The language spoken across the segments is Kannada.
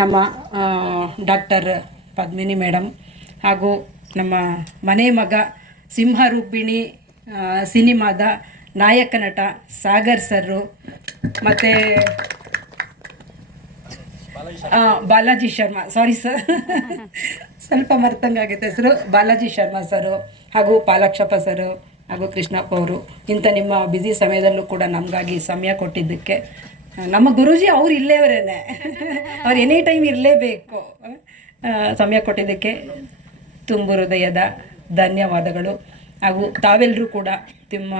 ನಮ್ಮ ಡಾಕ್ಟರ್ ಪದ್ಮಿನಿ ಮೇಡಮ್ ಹಾಗೂ ನಮ್ಮ ಮನೆ ಮಗ ಸಿಂಹರೂಪಿಣಿ ಸಿನಿಮಾದ ನಾಯಕ ನಟ ಸಾಗರ್ ಸರ್ರು ಮತ್ತು ಬಾಲಾಜಿ ಶರ್ಮಾ, ಸಾರಿ ಸರ್ ಸ್ವಲ್ಪ ಮರ್ತಂಗಾಗೈತೆ ಹೆಸರು, ಬಾಲಾಜಿ ಶರ್ಮಾ ಸರು ಹಾಗೂ ಪಾಲಾಕ್ಷಪ್ಪ ಸರು ಹಾಗೂ ಕೃಷ್ಣಪ್ಪ ಅವರು ಇಂಥ ನಿಮ್ಮ ಬ್ಯುಸಿ ಸಮಯದಲ್ಲೂ ಕೂಡ ನಮಗಾಗಿ ಸಮಯ ಕೊಟ್ಟಿದ್ದಕ್ಕೆ, ನಮ್ಮ ಗುರೂಜಿ ಅವ್ರು ಇಲ್ಲೇವರೇನೆ, ಅವ್ರು ಎನಿ ಟೈಮ್ ಇರಲೇಬೇಕು, ಸಮಯ ಕೊಟ್ಟಿದ್ದಕ್ಕೆ ತುಂಬು ಹೃದಯದ ಧನ್ಯವಾದಗಳು. ಹಾಗೂ ತಾವೆಲ್ಲರೂ ಕೂಡ ನಿಮ್ಮ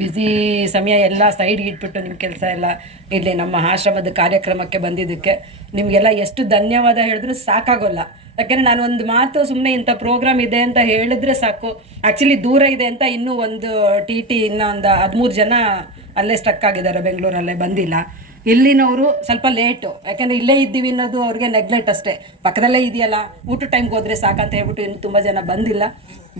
ಬ್ಯುಸಿ ಸಮಯ ಎಲ್ಲ ಸೈಡ್ಗೆ ಇಟ್ಬಿಟ್ಟು ನಿಮ್ಮ ಕೆಲಸ ಎಲ್ಲ ಇಲ್ಲಿ ನಮ್ಮ ಆಶ್ರಮದ ಕಾರ್ಯಕ್ರಮಕ್ಕೆ ಬಂದಿದ್ದಕ್ಕೆ ನಿಮಗೆಲ್ಲ ಎಷ್ಟು ಧನ್ಯವಾದ ಹೇಳಿದ್ರು ಸಾಕಾಗೋಲ್ಲ. ಯಾಕೆಂದರೆ ನಾನು ಒಂದು ಮಾತು ಸುಮ್ಮನೆ ಇಂಥ ಪ್ರೋಗ್ರಾಮ್ ಇದೆ ಅಂತ ಹೇಳಿದ್ರೆ ಸಾಕು, ಆ್ಯಕ್ಚುಲಿ ದೂರ ಇದೆ ಅಂತ ಇನ್ನೂ ಒಂದು ಟಿ ಇನ್ನೂ ಒಂದು 13 ಜನ ಅಲ್ಲೇ ಸ್ಟಕ್ ಆಗಿದ್ದಾರೆ, ಬೆಂಗಳೂರಲ್ಲೇ ಬಂದಿಲ್ಲ. ಇಲ್ಲಿನವರು ಸ್ವಲ್ಪ ಲೇಟು, ಯಾಕೆಂದರೆ ಇಲ್ಲೇ ಇದ್ದೀವಿ ಅನ್ನೋದು ಅವ್ರಿಗೆ ನೆಗ್ಲೆಕ್ಟ್ ಅಷ್ಟೇ, ಪಕ್ಕದಲ್ಲೇ ಇದೆಯಲ್ಲ ಊಟ ಟೈಮ್ಗೆ ಹೋದರೆ ಸಾಕಂತ ಹೇಳ್ಬಿಟ್ಟು ಇನ್ನು ತುಂಬ ಜನ ಬಂದಿಲ್ಲ,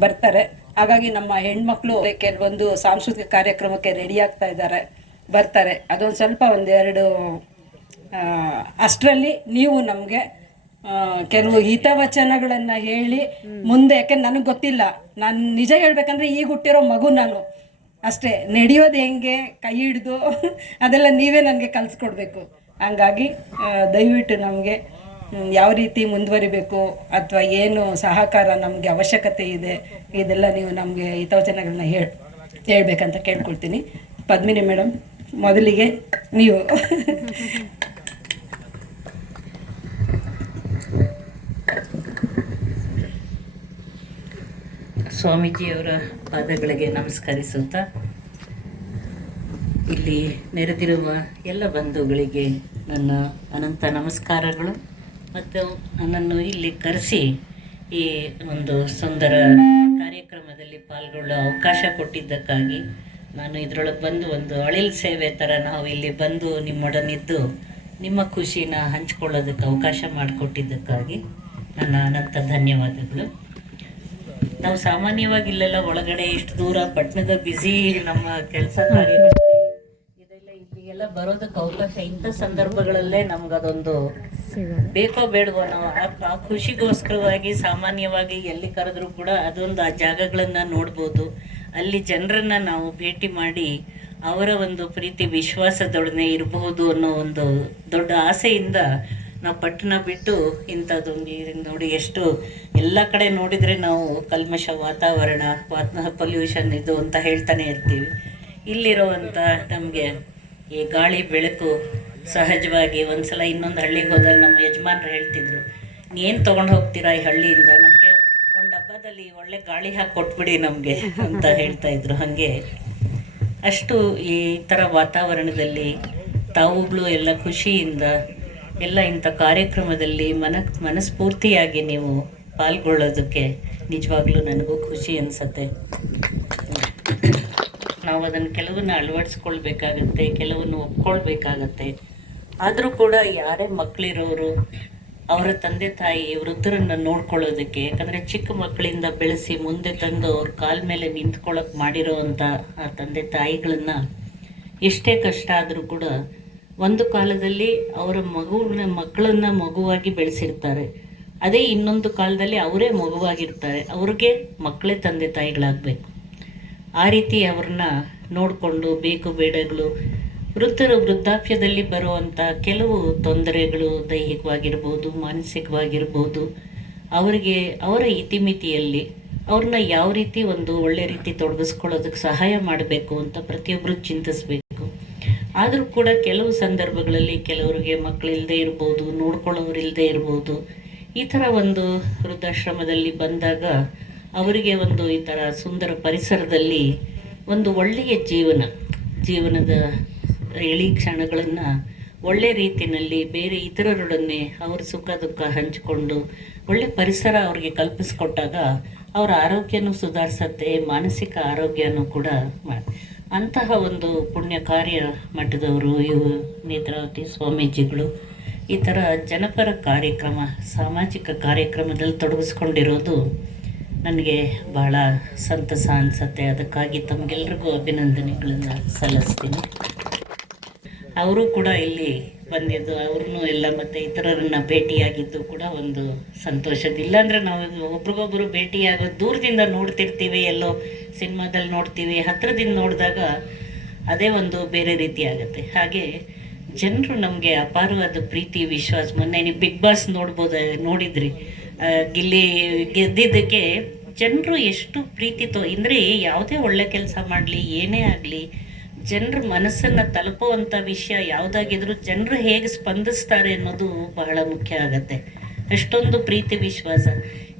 ಬರ್ತಾರೆ. ಹಾಗಾಗಿ ನಮ್ಮ ಹೆಣ್ಮಕ್ಳು ಕೆಲವೊಂದು ಸಾಂಸ್ಕೃತಿಕ ಕಾರ್ಯಕ್ರಮಕ್ಕೆ ರೆಡಿ ಆಗ್ತಾ ಇದ್ದಾರೆ, ಬರ್ತಾರೆ. ಅದೊಂದು ಸ್ವಲ್ಪ ಒಂದೆರಡು ಅಷ್ಟರಲ್ಲಿ ನೀವು ನಮಗೆ ಕೆಲವು ಹಿತವಚನಗಳನ್ನು ಹೇಳಿ ಮುಂದೆ, ಯಾಕೆಂದ್ರೆ ನನಗೆ ಗೊತ್ತಿಲ್ಲ, ನಾನು ನಿಜ ಹೇಳ್ಬೇಕಂದ್ರೆ ಈಗ ಹುಟ್ಟಿರೋ ಮಗು ನಾನು ಅಷ್ಟೇ, ನಡೆಯೋದು ಹೆಂಗೆ ಕೈ ಹಿಡಿದು ಅದೆಲ್ಲ ನೀವೇ ನನಗೆ ಕಲಿಸ್ಕೊಡ್ಬೇಕು. ಹಂಗಾಗಿ ದಯವಿಟ್ಟು ನಮಗೆ ಯಾವ ರೀತಿ ಮುಂದುವರಿಬೇಕು ಅಥವಾ ಏನು ಸಹಕಾರ ನಮಗೆ ಅವಶ್ಯಕತೆ ಇದೆ ಇದೆಲ್ಲ ನೀವು ನಮಗೆ ಹಿತವಚನಗಳನ್ನ ಹೇಳ್ಬೇಕಂತ ಕೇಳ್ಕೊಳ್ತೀನಿ. ಪದ್ಮಿನಿ ಮೇಡಮ್, ಮೊದಲಿಗೆ ನೀವು. ಸ್ವಾಮೀಜಿಯವರ ಪಾದಗಳಿಗೆ ನಮಸ್ಕರಿಸುತ್ತಾ, ಇಲ್ಲಿ ನೆರೆದಿರುವ ಎಲ್ಲ ಬಂಧುಗಳಿಗೆ ನನ್ನ ಅನಂತ ನಮಸ್ಕಾರಗಳು. ಮತ್ತು ನನ್ನನ್ನು ಇಲ್ಲಿ ಕರೆಸಿ ಈ ಒಂದು ಸುಂದರ ಕಾರ್ಯಕ್ರಮದಲ್ಲಿ ಪಾಲ್ಗೊಳ್ಳೋ ಅವಕಾಶ ಕೊಟ್ಟಿದ್ದಕ್ಕಾಗಿ, ನಾನು ಇದರೊಳಗೆ ಬಂದು ಒಂದು ಅಳಿಲ್ ಸೇವೆ ಥರ ನಾವು ಇಲ್ಲಿ ಬಂದು ನಿಮ್ಮೊಡನಿದ್ದು ನಿಮ್ಮ ಖುಷಿನ ಹಂಚ್ಕೊಳ್ಳೋದಕ್ಕೆ ಅವಕಾಶ ಮಾಡಿಕೊಟ್ಟಿದ್ದಕ್ಕಾಗಿ ನನ್ನ ಅನಂತ ಧನ್ಯವಾದಗಳು. ನಾವು ಸಾಮಾನ್ಯವಾಗಿ ಇಲ್ಲೆಲ್ಲ ಒಳಗಡೆ ಇಷ್ಟು ದೂರ ಪಟ್ಟಣದ ಬ್ಯುಸಿ ನಮ್ಮ ಕೆಲಸ ಕಾರ್ಯಗಳಲ್ಲಿ ಇದೆಲ್ಲ ಇಲ್ಲಿಗೆಲ್ಲ ಬರೋದಕ್ಕೆ ಅವಕಾಶ, ಇಂಥ ಸಂದರ್ಭಗಳಲ್ಲೇ ನಮ್ಗದೊಂದು ಬೇಕೋ ಬೇಡವೋ ನಾವು ಆ ಖುಷಿಗೋಸ್ಕರವಾಗಿ ಸಾಮಾನ್ಯವಾಗಿ ಎಲ್ಲಿ ಕರೆದ್ರೂ ಕೂಡ ಅದೊಂದು ಆ ಜಾಗಗಳನ್ನು ನೋಡ್ಬೋದು, ಅಲ್ಲಿ ಜನರನ್ನು ನಾವು ಭೇಟಿ ಮಾಡಿ ಅವರ ಒಂದು ಪ್ರೀತಿ ವಿಶ್ವಾಸದೊಡನೆ ಇರಬಹುದು ಅನ್ನೋ ಒಂದು ದೊಡ್ಡ ಆಸೆಯಿಂದ ನಾವು ಪಟ್ಟಣ ಬಿಟ್ಟು ಇಂಥದ್ದೊಂದು ನೋಡಿ, ಎಷ್ಟು ಎಲ್ಲ ಕಡೆ ನೋಡಿದರೆ ನಾವು ಕಲ್ಮಶ ವಾತಾವರಣ, ಪೊಲ್ಯೂಷನ್ ಇದು ಅಂತ ಹೇಳ್ತಾನೆ ಇರ್ತೀವಿ. ಇಲ್ಲಿರುವಂಥ ನಮಗೆ ಈ ಗಾಳಿ ಬೆಳಕು ಸಹಜವಾಗಿ ಒಂದ್ಸಲ ಇನ್ನೊಂದು ಹಳ್ಳಿಗೆ ಹೋದಾಗ ನಮ್ಮ ಯಜಮಾನ್ರು ಹೇಳ್ತಿದ್ರು, ಏನು ತೊಗೊಂಡು ಹೋಗ್ತೀರಾ ಈ ಹಳ್ಳಿಯಿಂದ, ನಮಗೆ ಒಂದು ಡಬ್ಬದಲ್ಲಿ ಒಳ್ಳೆ ಗಾಳಿ ಹಾಕಿ ಕೊಟ್ಬಿಡಿ ನಮಗೆ ಅಂತ ಹೇಳ್ತಾಯಿದ್ರು. ಹಾಗೆ ಅಷ್ಟು ಈ ಥರ ವಾತಾವರಣದಲ್ಲಿ ತಾವುಗಳು ಎಲ್ಲ ಖುಷಿಯಿಂದ ಎಲ್ಲ ಇಂಥ ಕಾರ್ಯಕ್ರಮದಲ್ಲಿ ಮನಸ್ಫೂರ್ತಿಯಾಗಿ ನೀವು ಪಾಲ್ಗೊಳ್ಳೋದಕ್ಕೆ ನಿಜವಾಗ್ಲೂ ನನಗೂ ಖುಷಿ ಅನಿಸುತ್ತೆ. ನಾವು ಅದನ್ನು ಕೆಲವನ್ನ ಅಳವಡಿಸ್ಕೊಳ್ಬೇಕಾಗತ್ತೆ, ಕೆಲವನ್ನು ಒಪ್ಕೊಳ್ಬೇಕಾಗತ್ತೆ. ಆದರೂ ಕೂಡ ಯಾರೇ ಮಕ್ಕಳಿರೋರು ಅವರ ತಂದೆ ತಾಯಿ ವೃದ್ಧರನ್ನು ನೋಡ್ಕೊಳ್ಳೋದಕ್ಕೆ, ಯಾಕಂದರೆ ಚಿಕ್ಕ ಮಕ್ಕಳಿಂದ ಬೆಳೆಸಿ ಮುಂದೆ ತಂದು ಅವ್ರ ಕಾಲ ಮೇಲೆ ನಿಂತ್ಕೊಳ್ಳೋಕೆ ಮಾಡಿರೋ ಅಂಥ ಆ ತಂದೆ ತಾಯಿಗಳನ್ನು ಎಷ್ಟೇ ಕಷ್ಟ ಆದರೂ ಕೂಡ ಒಂದು ಕಾಲದಲ್ಲಿ ಅವರ ಮಕ್ಕಳನ್ನು ಮಗುವಾಗಿ ಬೆಳೆಸಿರ್ತಾರೆ, ಅದೇ ಇನ್ನೊಂದು ಕಾಲದಲ್ಲಿ ಅವರೇ ಮಗುವಾಗಿರ್ತಾರೆ, ಅವ್ರಿಗೆ ಮಕ್ಕಳೇ ತಂದೆ ತಾಯಿಗಳಾಗಬೇಕು. ಆ ರೀತಿ ಅವ್ರನ್ನ ನೋಡಿಕೊಂಡು ಬೇಕು ಬೇಡಗಳು, ವೃದ್ಧಾಪ್ಯದಲ್ಲಿ ಬರುವಂಥ ಕೆಲವು ತೊಂದರೆಗಳು ದೈಹಿಕವಾಗಿರ್ಬೋದು, ಮಾನಸಿಕವಾಗಿರ್ಬೋದು, ಅವರಿಗೆ ಅವರ ಇತಿಮಿತಿಯಲ್ಲಿ ಅವ್ರನ್ನ ಯಾವ ರೀತಿ ಒಂದು ಒಳ್ಳೆ ರೀತಿ ತೊಡಗಿಸ್ಕೊಳ್ಳೋದಕ್ಕೆ ಸಹಾಯ ಮಾಡಬೇಕು ಅಂತ ಪ್ರತಿಯೊಬ್ಬರು ಚಿಂತಿಸ್ಬೇಕು. ಆದರೂ ಕೂಡ ಕೆಲವು ಸಂದರ್ಭಗಳಲ್ಲಿ ಕೆಲವರಿಗೆ ಮಕ್ಕಳಿಲ್ಲದೆ ಇರ್ಬೋದು, ನೋಡ್ಕೊಳ್ಳೋರಿಲ್ಲದೆ ಇರ್ಬೋದು. ಈ ಥರ ಒಂದು ವೃದ್ಧಾಶ್ರಮದಲ್ಲಿ ಬಂದಾಗ ಅವರಿಗೆ ಒಂದು ಈ ಥರ ಸುಂದರ ಪರಿಸರದಲ್ಲಿ ಒಂದು ಒಳ್ಳೆಯ ಜೀವನದ ಎಳಿ ಕ್ಷಣಗಳನ್ನು ಒಳ್ಳೆ ರೀತಿಯಲ್ಲಿ ಬೇರೆ ಇತರರೊಡನೆ ಅವ್ರ ಸುಖ ದುಃಖ ಹಂಚಿಕೊಂಡು ಒಳ್ಳೆ ಪರಿಸರ ಅವ್ರಿಗೆ ಕಲ್ಪಿಸ್ಕೊಟ್ಟಾಗ ಅವರ ಆರೋಗ್ಯನೂ ಸುಧಾರಿಸತ್ತೆ, ಮಾನಸಿಕ ಆರೋಗ್ಯನೂ ಕೂಡ ಅಂತಹ ಒಂದು ಪುಣ್ಯ ಕಾರ್ಯ ಮಠದವರು ಇವು ನೇತ್ರಾವತಿ ಸ್ವಾಮೀಜಿಗಳು ಈ ಥರ ಜನಪರ ಕಾರ್ಯಕ್ರಮ, ಸಾಮಾಜಿಕ ಕಾರ್ಯಕ್ರಮದಲ್ಲಿ ತೊಡಗಿಸ್ಕೊಂಡಿರೋದು ನನಗೆ ಬಹಳ ಸಂತಸ ಅನಿಸುತ್ತೆ. ಅದಕ್ಕಾಗಿ ತಮಗೆಲ್ರಿಗೂ ಅಭಿನಂದನೆಗಳನ್ನು ಸಲ್ಲಿಸ್ತೀನಿ. ಅವರು ಕೂಡ ಇಲ್ಲಿ ಬಂದಿದ್ದು, ಅವ್ರನ್ನೂ ಎಲ್ಲ ಮತ್ತೆ ಇತರರನ್ನ ಭೇಟಿಯಾಗಿದ್ದು ಕೂಡ ಒಂದು ಸಂತೋಷದ. ಇಲ್ಲಾಂದ್ರೆ ನಾವು ಒಬ್ರಿಗೊಬ್ರು ಭೇಟಿಯಾಗೋದು ದೂರದಿಂದ ನೋಡ್ತಿರ್ತೀವಿ, ಎಲ್ಲೋ ಸಿನಿಮಾದಲ್ಲಿ ನೋಡ್ತೀವಿ, ಹತ್ರದಿಂದ ನೋಡಿದಾಗ ಅದೇ ಒಂದು ಬೇರೆ ರೀತಿ ಆಗುತ್ತೆ. ಹಾಗೆ ಜನರು ನಮಗೆ ಅಪಾರವಾದ ಪ್ರೀತಿ ವಿಶ್ವಾಸ. ಮೊನ್ನೆ ನೀವು ಬಿಗ್ ಬಾಸ್ ನೋಡಿದ್ರಿ, ಗಿಲ್ಲಿ ಗೆದ್ದಿದ್ದಕ್ಕೆ ಜನರು ಎಷ್ಟು ಪ್ರೀತಿ ಅಂದರೆ ಯಾವುದೇ ಒಳ್ಳೆ ಕೆಲಸ ಮಾಡಲಿ, ಏನೇ ಆಗಲಿ, ಜನರ ಮನಸ್ಸನ್ನು ತಲುಪುವಂಥ ವಿಷಯ ಯಾವುದಾಗಿದ್ರು ಜನರು ಹೇಗೆ ಸ್ಪಂದಿಸ್ತಾರೆ ಅನ್ನೋದು ಬಹಳ ಮುಖ್ಯ ಆಗತ್ತೆ. ಅಷ್ಟೊಂದು ಪ್ರೀತಿ ವಿಶ್ವಾಸ.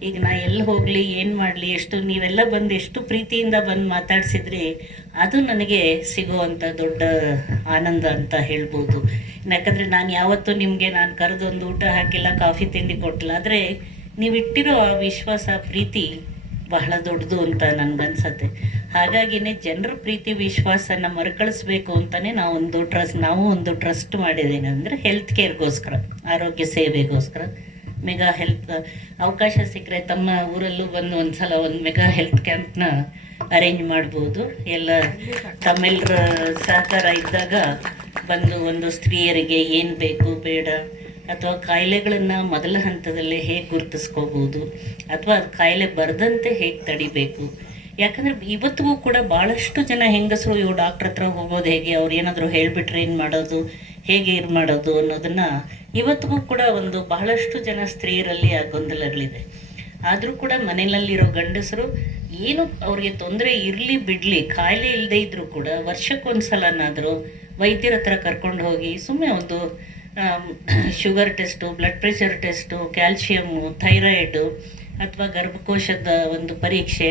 ಈಗ ನಾ ಎಲ್ಲಿ ಹೋಗಲಿ, ಏನು ಮಾಡಲಿ, ನೀವೆಲ್ಲ ಬಂದು ಎಷ್ಟು ಪ್ರೀತಿಯಿಂದ ಬಂದು ಮಾತಾಡಿಸಿದ್ರಿ, ಅದು ನನಗೆ ಸಿಗುವಂಥ ದೊಡ್ಡ ಆನಂದ ಅಂತ ಹೇಳ್ಬೋದು. ಯಾಕಂದರೆ ನಾನು ಯಾವತ್ತೂ ನಿಮಗೆ ನಾನು ಕರೆದೊಂದು ಊಟ ಹಾಕಿಲ್ಲ, ಕಾಫಿ ತಿಂಡಿ ಕೊಟ್ಟಿಲ್ಲ, ಆದರೆ ನೀವಿಟ್ಟಿರೋ ಆ ವಿಶ್ವಾಸ, ಪ್ರೀತಿ ಬಹಳ ದೊಡ್ಡದು ಅಂತ ನನಗನ್ಸತ್ತೆ. ಹಾಗಾಗಿನೇ ಜನರ ಪ್ರೀತಿ ವಿಶ್ವಾಸನ ಮರುಕಳಿಸ್ಬೇಕು ಅಂತಲೇ ನಾವು ಒಂದು ಟ್ರಸ್ಟ್ ಮಾಡಿದ್ದೇನೆ. ಅಂದರೆ ಹೆಲ್ತ್ ಕೇರ್ಗೋಸ್ಕರ, ಆರೋಗ್ಯ ಸೇವೆಗೋಸ್ಕರ ಮೆಗಾ ಹೆಲ್ತ್ ಅವಕಾಶ ಸಿಕ್ಕರೆ ತಮ್ಮ ಊರಲ್ಲೂ ಬಂದು ಒಂದ್ಸಲ ಒಂದು ಮೆಗಾ ಹೆಲ್ತ್ ಕ್ಯಾಂಪ್ನ ಅರೇಂಜ್ ಮಾಡ್ಬೋದು. ಎಲ್ಲ ತಮ್ಮೆಲ್ಲರ ಸಹಕಾರ ಇದ್ದಾಗ ಬಂದು ಒಂದು ಸ್ತ್ರೀಯರಿಗೆ ಏನು ಬೇಕು ಬೇಡ, ಅಥವಾ ಕಾಯಿಲೆಗಳನ್ನು ಮೊದಲ ಹಂತದಲ್ಲೇ ಹೇಗೆ ಗುರುತಿಸ್ಕೋಬೋದು, ಅಥವಾ ಅದು ಕಾಯಿಲೆ ಬರದಂತೆ ಹೇಗೆ ತಡಿಬೇಕು. ಯಾಕಂದರೆ ಇವತ್ತಿಗೂ ಕೂಡ ಭಾಳಷ್ಟು ಜನ ಹೆಂಗಸರು ಇವು ಡಾಕ್ಟ್ರ್ ಹತ್ರ ಹೋಗೋದು ಹೇಗೆ, ಅವ್ರು ಏನಾದರೂ ಹೇಳಿಬಿಟ್ರೆ ಏನು ಮಾಡೋದು, ಹೇಗೆ ಇದು ಮಾಡೋದು ಅನ್ನೋದನ್ನು ಇವತ್ತಿಗೂ ಕೂಡ ಒಂದು ಬಹಳಷ್ಟು ಜನ ಸ್ತ್ರೀಯರಲ್ಲಿ ಆ ಗೊಂದಲಗಳಿದೆ. ಆದರೂ ಕೂಡ ಮನೆಯಲ್ಲಿರೋ ಗಂಡಸರು ಏನು ಅವ್ರಿಗೆ ತೊಂದರೆ ಇರಲಿ ಬಿಡಲಿ, ಕಾಯಿಲೆ ಇಲ್ಲದೆ ಇದ್ದರೂ ಕೂಡ ವರ್ಷಕ್ಕೊಂದ್ಸಲನಾದರೂ ವೈದ್ಯರ ಹತ್ರ ಕರ್ಕೊಂಡು ಹೋಗಿ ಸುಮ್ಮನೆ ಒಂದು sugar test, blood pressure test, calcium, thyroid ಅಥವಾ ಗರ್ಭಕೋಶದ ಒಂದು ಪರೀಕ್ಷೆ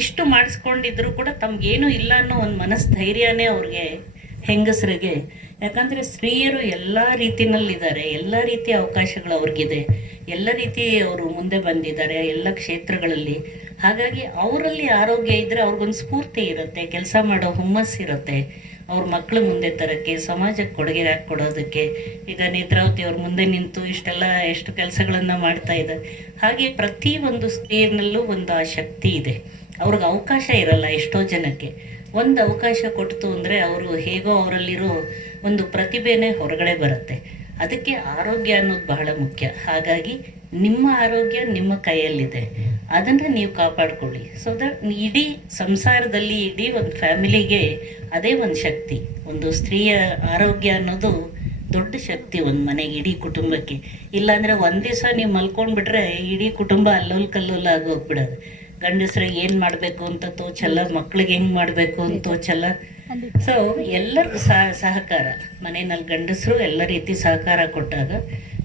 ಇಷ್ಟು ಮಾಡಿಸ್ಕೊಂಡಿದ್ರು ಕೂಡ ತಮಗೇನು ಇಲ್ಲ ಅನ್ನೋ ಒಂದು ಮನಸ್ಥೈರ್ಯನೇ ಅವ್ರಿಗೆ, ಹೆಂಗಸರಿಗೆ. ಯಾಕಂದರೆ ಸ್ತ್ರೀಯರು ಎಲ್ಲ ರೀತಿಯಲ್ಲಿದ್ದಾರೆ, ಎಲ್ಲ ರೀತಿಯ ಅವಕಾಶಗಳು ಅವ್ರಿಗಿದೆ, ಎಲ್ಲ ರೀತಿ ಅವರು ಮುಂದೆ ಬಂದಿದ್ದಾರೆ ಎಲ್ಲ ಕ್ಷೇತ್ರಗಳಲ್ಲಿ. ಹಾಗಾಗಿ ಅವರಲ್ಲಿ ಆರೋಗ್ಯ ಇದ್ದರೆ ಅವ್ರಿಗೊಂದು ಸ್ಫೂರ್ತಿ ಇರುತ್ತೆ, ಕೆಲಸ ಮಾಡೋ ಹುಮ್ಮಸ್ಸಿರುತ್ತೆ, ಅವ್ರ ಮಕ್ಕಳು ಮುಂದೆ ತರೋಕ್ಕೆ, ಸಮಾಜಕ್ಕೆ ಕೊಡುಗೆ ಕೊಡೋದಕ್ಕೆ. ಈಗ ನೇತ್ರಾವತಿ ಅವ್ರ ಮುಂದೆ ನಿಂತು ಎಷ್ಟು ಕೆಲಸಗಳನ್ನು ಮಾಡ್ತಾ ಇದ್ದಾರೆ. ಹಾಗೆ ಪ್ರತಿ ಒಂದು ಸ್ತ್ರೀಯರಲ್ಲೂ ಒಂದು ಆ ಶಕ್ತಿ ಇದೆ. ಅವ್ರಿಗೆ ಅವಕಾಶ ಇರಲ್ಲ. ಎಷ್ಟೋ ಜನಕ್ಕೆ ಒಂದು ಅವಕಾಶ ಕೊಡ್ತು ಅಂದರೆ ಅವರು ಹೇಗೋ ಅವರಲ್ಲಿರೋ ಒಂದು ಪ್ರತಿಭೆನೇ ಹೊರಗಡೆ ಬರುತ್ತೆ. ಅದಕ್ಕೆ ಆರೋಗ್ಯ ಅನ್ನೋದು ಬಹಳ ಮುಖ್ಯ. ಹಾಗಾಗಿ ನಿಮ್ಮ ಆರೋಗ್ಯ ನಿಮ್ಮ ಕೈಯಲ್ಲಿದೆ, ಅದನ್ನು ನೀವು ಕಾಪಾಡ್ಕೊಳ್ಳಿ. ಸೊ ದಟ್ ಇಡೀ ಸಂಸಾರದಲ್ಲಿ, ಇಡೀ ಒಂದು ಫ್ಯಾಮಿಲಿಗೆ ಅದೇ ಒಂದು ಶಕ್ತಿ. ಒಂದು ಸ್ತ್ರೀಯ ಆರೋಗ್ಯ ಅನ್ನೋದು ದೊಡ್ಡ ಶಕ್ತಿ ಒಂದು ಮನೆಗೆ, ಇಡೀ ಕುಟುಂಬಕ್ಕೆ. ಇಲ್ಲಾಂದರೆ ಒಂದು ದಿವಸ ನೀವು ಮಲ್ಕೊಂಡ್ಬಿಟ್ರೆ ಇಡೀ ಕುಟುಂಬ ಅಲ್ಲೋಲ್ ಕಲ್ಲೋಲ ಆಗೋಗ್ಬಿಡೋದು. ಗಂಡಸ್ರಿಗೆ ಏನು ಮಾಡಬೇಕು ಅಂತ ತೋಚಲ್ಲ, ಮಕ್ಳಿಗೆ ಹೆಂಗೆ ಮಾಡಬೇಕು ಅಂತ ತೋಚಲ್ಲ. ಸೊ ಎಲ್ಲರೂ ಸಹಕಾರ, ಮನೆಯಲ್ಲಿ ಗಂಡಸರು ಎಲ್ಲ ರೀತಿ ಸಹಕಾರ ಕೊಟ್ಟಾಗ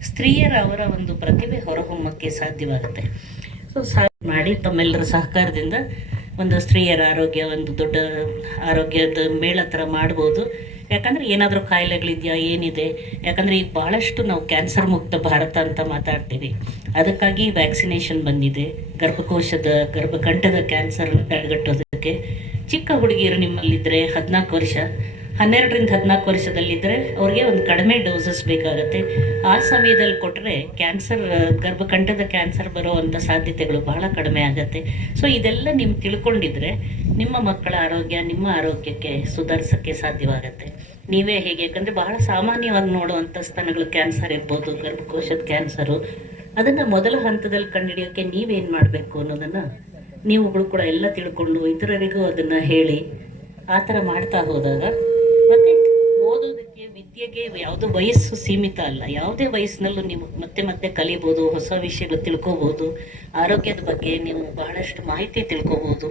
ಸ್ತ್ರೀಯರ ಅವರ ಒಂದು ಪ್ರತಿಭೆ ಹೊರಹೊಮ್ಮಕ್ಕೆ ಸಾಧ್ಯವಾಗುತ್ತೆ. ಸೊ ಮಾಡಿ ತಮ್ಮೆಲ್ಲರ ಸಹಕಾರದಿಂದ ಒಂದು ಸ್ತ್ರೀಯರ ಆರೋಗ್ಯ ಒಂದು ದೊಡ್ಡ ಆರೋಗ್ಯದ ಮೇಳ ಥರ ಮಾಡ್ಬೋದು. ಯಾಕಂದರೆ ಏನಾದರೂ ಕಾಯಿಲೆಗಳಿದೆಯಾ, ಏನಿದೆ. ಯಾಕಂದರೆ ಈಗ ಭಾಳಷ್ಟು ನಾವು ಕ್ಯಾನ್ಸರ್ ಮುಕ್ತ ಭಾರತ ಅಂತ ಮಾತಾಡ್ತೀವಿ. ಅದಕ್ಕಾಗಿ ವ್ಯಾಕ್ಸಿನೇಷನ್ ಬಂದಿದೆ. ಗರ್ಭಕಂಠದ ಕ್ಯಾನ್ಸರ್ ತಡೆಗಟ್ಟೋದಕ್ಕೆ ಚಿಕ್ಕ ಹುಡುಗಿಯರು ನಿಮ್ಮಲ್ಲಿದ್ದರೆ 14 ವರ್ಷ, 12ರಿಂದ 14 ವರ್ಷದಲ್ಲಿದ್ದರೆ ಅವ್ರಿಗೆ ಒಂದು ಕಡಿಮೆ ಡೋಸಸ್ ಬೇಕಾಗುತ್ತೆ. ಆ ಸಮಯದಲ್ಲಿ ಕೊಟ್ಟರೆ ಗರ್ಭಕಂಠದ ಕ್ಯಾನ್ಸರ್ ಬರುವಂಥ ಸಾಧ್ಯತೆಗಳು ಬಹಳ ಕಡಿಮೆ ಆಗುತ್ತೆ. ಸೊ ಇದೆಲ್ಲ ನೀವು ತಿಳ್ಕೊಂಡಿದ್ರೆ ನಿಮ್ಮ ಮಕ್ಕಳ ಆರೋಗ್ಯ, ನಿಮ್ಮ ಆರೋಗ್ಯಕ್ಕೆ ಸುಧಾರಿಸೋಕ್ಕೆ ಸಾಧ್ಯವಾಗುತ್ತೆ. ನೀವೇ ಹೇಗೆ, ಯಾಕಂದರೆ ಬಹಳ ಸಾಮಾನ್ಯವಾಗಿ ನೋಡುವಂಥ ಸ್ತನಗಳು ಕ್ಯಾನ್ಸರ್ ಇರ್ಬೋದು, ಗರ್ಭಕೋಶದ ಕ್ಯಾನ್ಸರು, ಅದನ್ನು ಮೊದಲ ಹಂತದಲ್ಲಿ ಕಂಡುಹಿಡಿಯೋಕ್ಕೆ ನೀವೇನು ಮಾಡಬೇಕು ಅನ್ನೋದನ್ನು ನೀವುಗಳು ಕೂಡ ಎಲ್ಲ ತಿಳ್ಕೊಂಡು ಇತರರಿಗೂ ಅದನ್ನು ಹೇಳಿ ಆ ಥರ ಮಾಡ್ತಾ ಹೋದಾಗ, ಮತ್ತು ಓದೋದಕ್ಕೆ, ವಿದ್ಯೆಗೆ ಯಾವುದೋ ವಯಸ್ಸು ಸೀಮಿತ ಅಲ್ಲ. ಯಾವುದೇ ವಯಸ್ಸಿನಲ್ಲೂ ನೀವು ಮತ್ತೆ ಕಲಿಬೋದು, ಹೊಸ ವಿಷಯಗಳು ತಿಳ್ಕೊಬೋದು, ಆರೋಗ್ಯದ ಬಗ್ಗೆ ನೀವು ಬಹಳಷ್ಟು ಮಾಹಿತಿ ತಿಳ್ಕೊಬೋದು.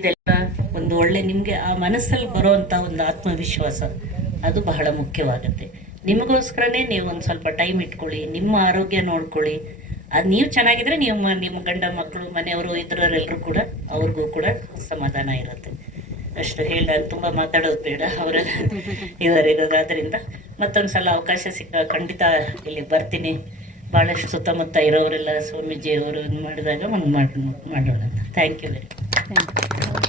ಇದೆಲ್ಲ ಒಂದು ಒಳ್ಳೆ ನಿಮಗೆ ಆ ಮನಸ್ಸಲ್ಲಿ ಬರೋವಂಥ ಒಂದು ಆತ್ಮವಿಶ್ವಾಸ, ಅದು ಬಹಳ ಮುಖ್ಯವಾಗುತ್ತೆ. ನಿಮಗೋಸ್ಕರನೇ ನೀವು ಒಂದು ಸ್ವಲ್ಪ ಟೈಮ್ ಇಟ್ಕೊಳ್ಳಿ, ನಿಮ್ಮ ಆರೋಗ್ಯ ನೋಡ್ಕೊಳ್ಳಿ. ಅದು ನೀವು ಚೆನ್ನಾಗಿದ್ರೆ ನಿಮ್ಮ ಗಂಡ ಮಕ್ಕಳು, ಮನೆಯವರು, ಇತರರೆಲ್ಲರೂ ಕೂಡ ಅವ್ರಿಗೂ ಕೂಡ ಸಮಾಧಾನ ಇರುತ್ತೆ. ಅಷ್ಟು ಹೇಳ ತುಂಬ ಮಾತಾಡೋದು ಬೇಡ, ಅವರೆಲ್ಲ ಇವರಿರೋದಾದ್ರಿಂದ ಮತ್ತೊಂದು ಸಲ ಅವಕಾಶ ಸಿಕ್ಕ ಖಂಡಿತ ಇಲ್ಲಿ ಬರ್ತೀನಿ. ಭಾಳಷ್ಟು ಸುತ್ತಮುತ್ತ ಇರೋರೆಲ್ಲ ಸ್ವಾಮೀಜಿಯವರು ಮಾಡಿದಾಗ ಒಂದು ಮಾಡೋಣ ಅಂತ. Thank you very much.